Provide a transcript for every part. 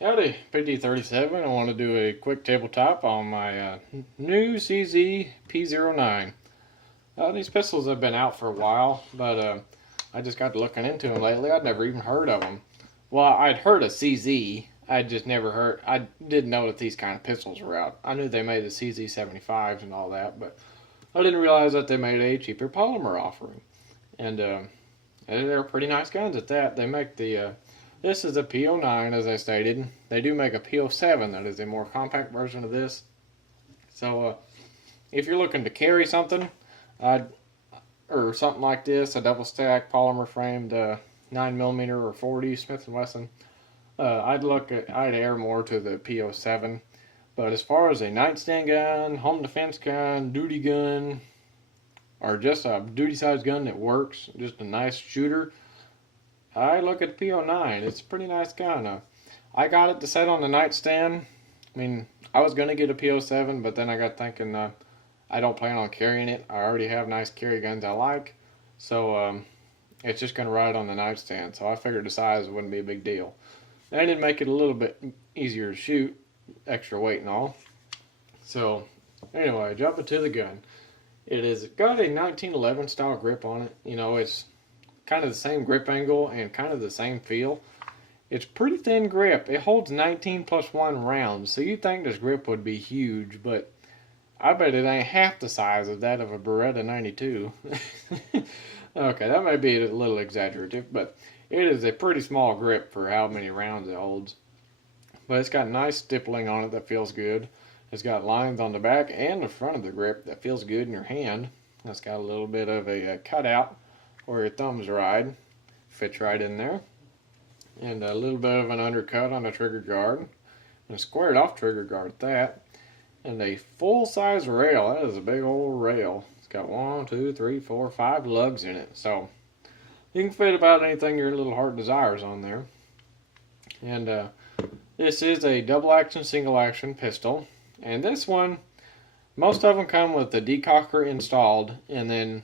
Howdy, PD37. I want to do a quick tabletop on my new CZ P-09. These pistols have been out for a while, but I just got looking into them lately. I'd never even heard of them. Well, I'd heard of CZ. I just never heard. I didn't know that these kind of pistols were out. I knew they made the CZ75s and all that, but I didn't realize that they made a cheaper polymer offering. And they're pretty nice guns at that. They make the this is a P-09, as I stated. They do make a P-07 that is a more compact version of this. So if you're looking to carry something, or something like this, a double stack polymer framed 9mm or 40 Smith & Wesson, I'd err more to the P-07. But as far as a nightstand gun, home defense gun, duty gun, or just a duty size gun that works, just a nice shooter, I look at the P-09. It's a pretty nice gun. I got it to set on the nightstand. I mean, I was going to get a P-07, but then I got thinking I don't plan on carrying it. I already have nice carry guns I like. So it's just going to ride on the nightstand. So I figured the size wouldn't be a big deal. And it'd make it a little bit easier to shoot, extra weight and all. So anyway, jumping to the gun. It has got a 1911 style grip on it. You know, it's kind of the same grip angle and kind of the same feel. It's pretty thin grip. It holds 19 plus 1 rounds, so you'd think this grip would be huge, but I bet it ain't half the size of that of a Beretta 92. Okay, that may be a little exaggerative, but it is a pretty small grip for how many rounds it holds. But it's got nice stippling on it that feels good. It's got lines on the back and the front of the grip that feels good in your hand. It's got a little bit of a cutout where your thumbs ride. Fits right in there. And a little bit of an undercut on the trigger guard. And a squared off trigger guard at that. And a full size rail. That is a big old rail. It's got 1, 2, 3, 4, 5 lugs in it. So you can fit about anything your little heart desires on there. And this is a double action, single action pistol. And this one, most of them come with the decocker installed, and then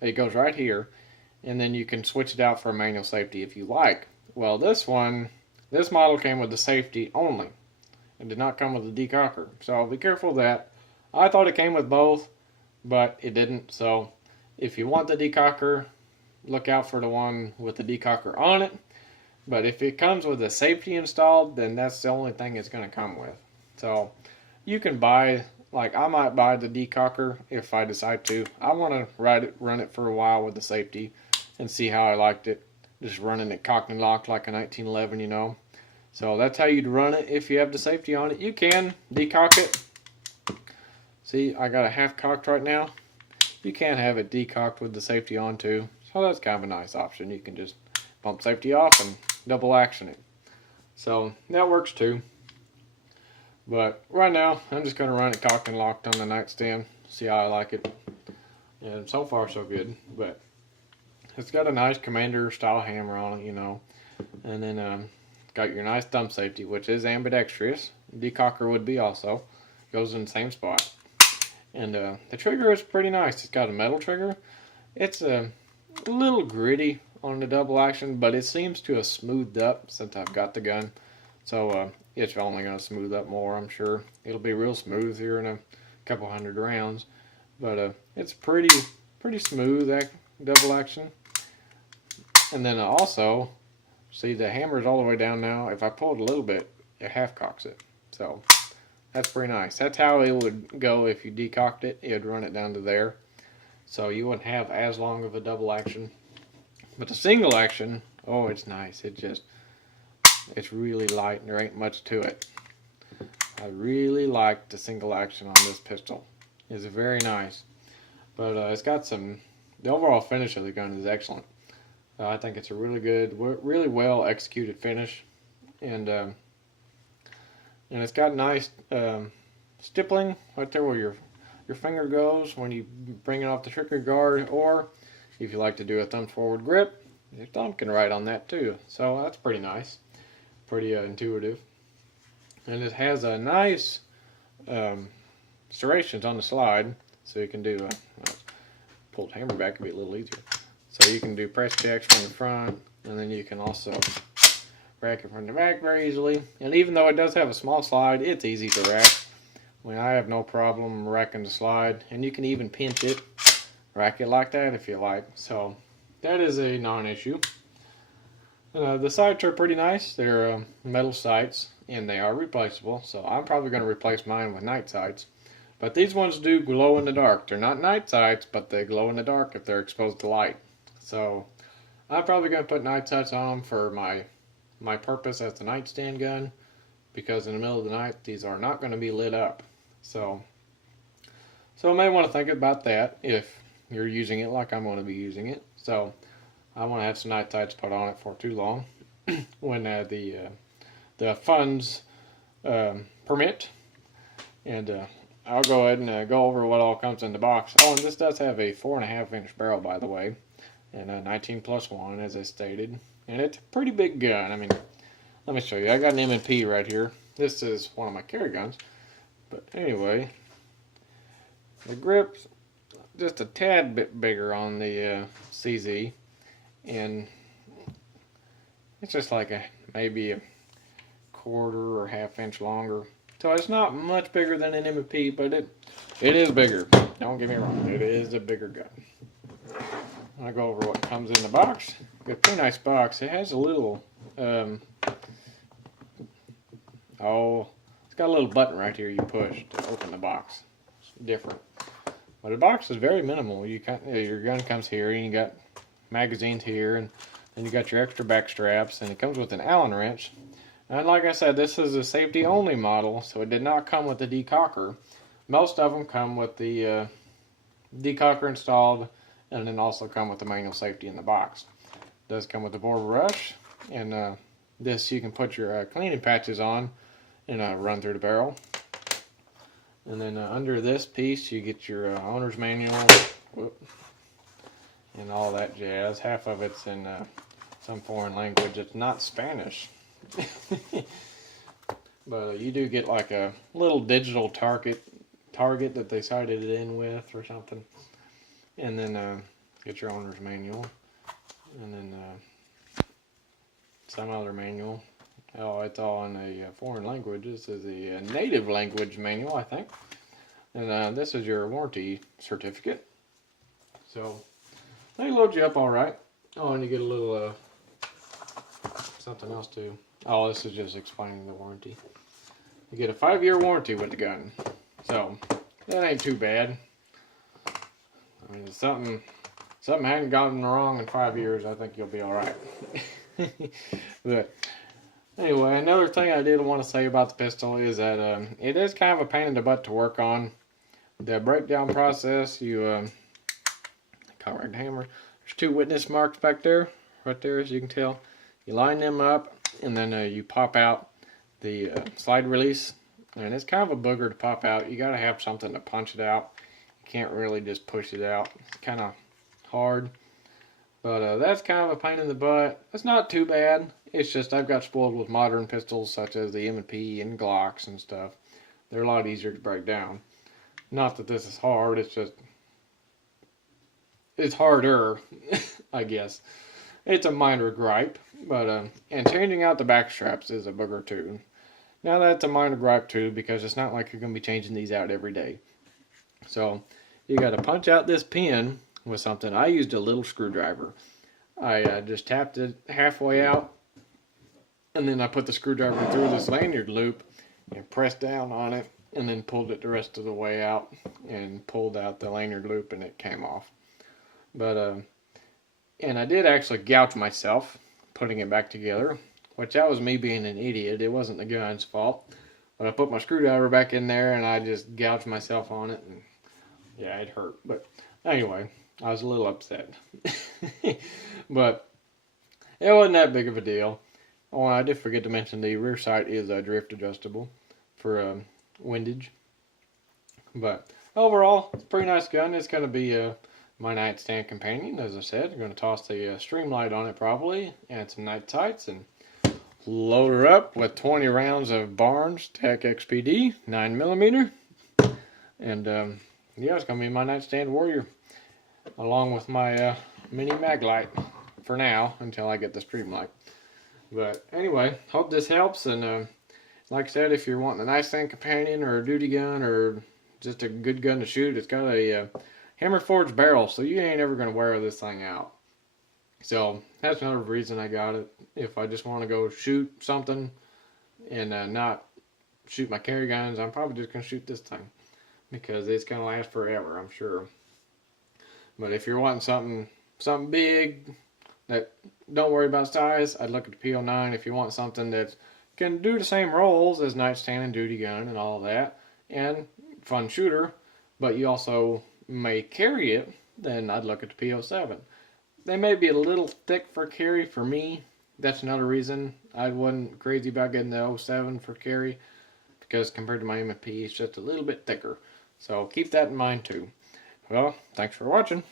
it goes right here, and then you can switch it out for a manual safety if you like. Well, this model came with the safety only. It did not come with the decocker, so be careful of that. I thought it came with both, but it didn't, so if you want the decocker, look out for the one with the decocker on it. But if it comes with the safety installed, then that's the only thing it's going to come with. So you can buy, like I might buy the decocker if I decide to. I want to run it for a while with the safety and see how I liked it. Just running it cocked and locked like a 1911, you know. So that's how you'd run it if you have the safety on it. You can decock it. See, I got it half cocked right now. You can have it decocked with the safety on too. So that's kind of a nice option. You can just bump safety off and double action it. So that works too. But right now, I'm just going to run it cocked and locked on the nightstand. See how I like it. And so far, so good. But it's got a nice commander style hammer on it, you know. And then got your nice thumb safety, which is ambidextrous. Decocker would be also. Goes in the same spot. And the trigger is pretty nice. It's got a metal trigger. It's a little gritty on the double action, but it seems to have smoothed up since I've got the gun. So it's only going to smooth up more, I'm sure. It'll be real smooth here in a couple hundred rounds. But it's pretty smooth double action. And then also, see the hammer's all the way down now. If I pull it a little bit, it half cocks it. So that's pretty nice. That's how it would go if you decocked it. It would run it down to there. So you wouldn't have as long of a double action. But the single action, oh, it's nice. It's really light and there ain't much to it. I really like the single action on this pistol. It's very nice. But it's got the overall finish of the gun is excellent. I think it's a really good, really well executed finish. And it's got nice stippling right there where your finger goes when you bring it off the trigger guard, or if you like to do a thumb forward grip, your thumb can ride on that too. So that's pretty nice. Pretty intuitive. And it has a nice serrations on the slide, so you can do pull the hammer back, it'd be a little easier. So you can do press checks from the front, and then you can also rack it from the back very easily. And even though it does have a small slide, it's easy to rack. I mean, I have no problem racking the slide, and you can even pinch it, rack it like that if you like. So that is a non-issue. The sights are pretty nice. They're metal sights, and they are replaceable. So I'm probably going to replace mine with night sights. But these ones do glow in the dark. They're not night sights, but they glow in the dark if they're exposed to light. So I'm probably going to put night sights on them for my purpose as the nightstand gun, because in the middle of the night these are not going to be lit up. So you may want to think about that if you're using it like I'm going to be using it. So I want to have some night sights put on it for too long when the funds permit. And I'll go ahead and go over what all comes in the box. Oh, and this does have a 4.5-inch barrel, by the way, and a 19+1, as I stated. And it's a pretty big gun. I mean, let me show you. I got an M&P right here. This is one of my carry guns. But anyway, the grip's just a tad bit bigger on the CZ, and it's just like maybe a quarter or half-inch longer. So it's not much bigger than an M&P, but it is bigger. Don't get me wrong, it is a bigger gun. I'll go over what comes in the box. It's a pretty nice box. It has a little it's got a little button right here you push to open the box. It's different. But the box is very minimal. Your gun comes here, and you got magazines here, and then you got your extra back straps, and it comes with an Allen wrench. And like I said, this is a safety only model, so it did not come with the decocker. Most of them come with the decocker installed, and then also come with the manual safety in the box. It does come with a bore brush, and this you can put your cleaning patches on and run through the barrel. And then under this piece you get your owner's manual, and all that jazz. Half of it's in some foreign language. It's not Spanish. But you do get like a little digital target that they sighted it in with or something. And then get your owner's manual, and then some other manual. Oh, it's all in a foreign language. This is a native language manual, I think. And this is your warranty certificate. So they load you up all right. Oh, and you get a little something else too. Oh, this is just explaining the warranty. You get a 5-year warranty with the gun. So that ain't too bad. I mean, if something hadn't gotten wrong in 5 years, I think you'll be all right. But anyway, another thing I did want to say about the pistol is that it is kind of a pain in the butt to work on. The breakdown process, you correct the hammer. There's 2 witness marks back there, right there, as you can tell. You line them up, and then you pop out the slide release. And it's kind of a booger to pop out. You got to have something to punch it out. You can't really just push it out. It's kind of hard. But that's kind of a pain in the butt. It's not too bad. It's just I've got spoiled with modern pistols such as the M&P and Glocks and stuff. They're a lot easier to break down. Not that this is hard. It's just it's harder, I guess. It's a minor gripe. But and changing out the back straps is a booger too. Now that's a minor gripe too, because it's not like you're going to be changing these out every day. So you got to punch out this pin with something. I used a little screwdriver. I just tapped it halfway out, and then I put the screwdriver through this lanyard loop and pressed down on it, and then pulled it the rest of the way out and pulled out the lanyard loop, and it came off. But and I did actually gouge myself putting it back together, which that was me being an idiot. It wasn't the gun's fault. But I put my screwdriver back in there, and I just gouged myself on it, and yeah, it hurt. But anyway, I was a little upset. But it wasn't that big of a deal. Oh, I did forget to mention the rear sight is drift adjustable for windage. But overall, it's a pretty nice gun. It's going to be my nightstand companion, as I said. I'm going to toss the Streamlight on it probably, and some night sights, and load her up with 20 rounds of Barnes Tech XPD 9mm. And yeah, it's going to be my nightstand warrior, along with my mini mag light for now, until I get the Streamlight. But anyway, hope this helps. And like I said, if you're wanting a nice thing companion or a duty gun or just a good gun to shoot, it's got a hammer forged barrel, so you ain't ever going to wear this thing out. So that's another reason I got it. If I just want to go shoot something and not shoot my carry guns, I'm probably just going to shoot this thing because it's going to last forever, I'm sure. But if you're wanting something big that don't worry about size, I'd look at the P-09. If you want something that can do the same roles as nightstand and duty gun and all that, and fun shooter, but you also may carry it, then I'd look at the P-07. They may be a little thick for carry for me. That's another reason I wasn't crazy about getting the 07 for carry, because compared to my M&P, it's just a little bit thicker. So keep that in mind too. Well, thanks for watching.